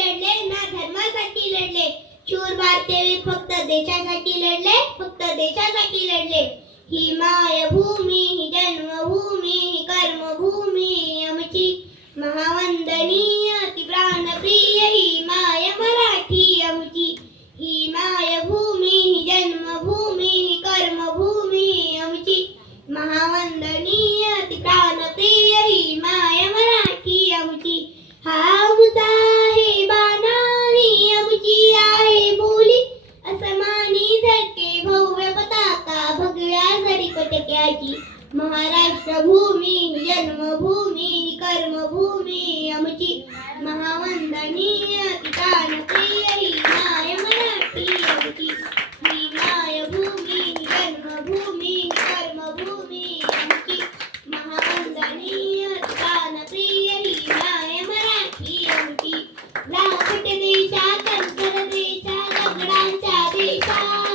लढले ना धर्मासाठी लढले. शूर भारतीय वीर फक्त देशासाठी लढले, फक्त देशासाठी लढले. ही मायभूमी, ही जन्मभूमी, ही कर्मभूमी आमची. महावंदनीय ती प्राणप्रिय ही माय मराठी आमची. ही मायभूमी, ही जन्मभूमी, ही कर्मभूमी आमची. महावंदनीय ती प्राणप्रिय ही माय मराठी आमची. हा आमचा आहे बाणा, ही आमची आहे बोली. असमानी झळके भव्य पताका, भगव्या जरी पताक्याची. महाराष्ट्र भूमी, जन्मभूमी, कर्मभूमी आमची. महावंदनीय ती प्राणप्रिय ही माय मराठी आमची. ही मायभूमी, जन्मभूमी, कर्मभूमी आमची. महावंदनीय ती प्राणप्रिय ही माय मराठी आमची. लाखट देशा, कंकर देशा, दगडांच्या देशा,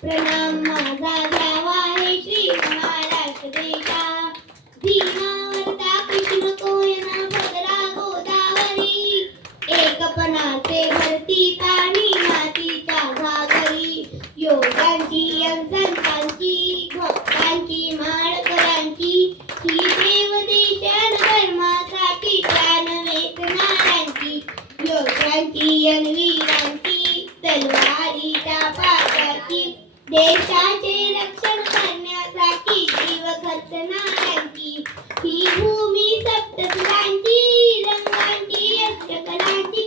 प्रणाम माझा घ्यावा हे श्री महाराष्ट्र देशा. भीमावरता कृष्ण कोयना भद्रा गोदावरी, एकपणाचे भरती पाणी मातीच्या घागरी. योगांची संतांची, भक्तांची माळकऱ्यांची, ही देव देशान धर्मासाठी प्राण वेचणाऱ्यांची. योगांची वीरांची, तलवारीच्या पाटाची, देशाचे रक्षण करण्यासाठी जीव खर्चणाऱ्यांची. ही भूमी सप्तसुरांची, रंगांची अष्टकलांची,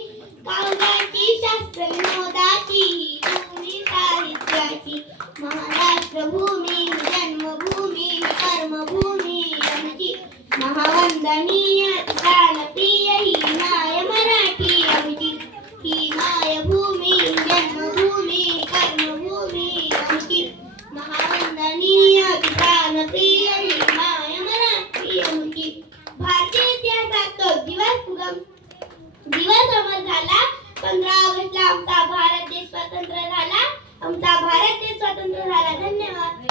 काव्याची शास्त्र विनोदाची, ही भूमी साहित्याची. महाराष्ट्र भूमी, जन्मभूमी, कर्मभूमी आमची. महावंदनीय प्राणप्रिय ही माय मराठी आमची. ही मायभूमी, जन्मभूमी, कर्मभूमी आमची. महावंदनीय प्राणप्रिय ही माय मराठी आमची. भारतीय इतिहासात तो दिवस अमर झाला. 15 ऑगस्टला आमचा भारत देश स्वतंत्र झाला. आमचा भारत देश स्वतंत्र झाला. धन्यवाद.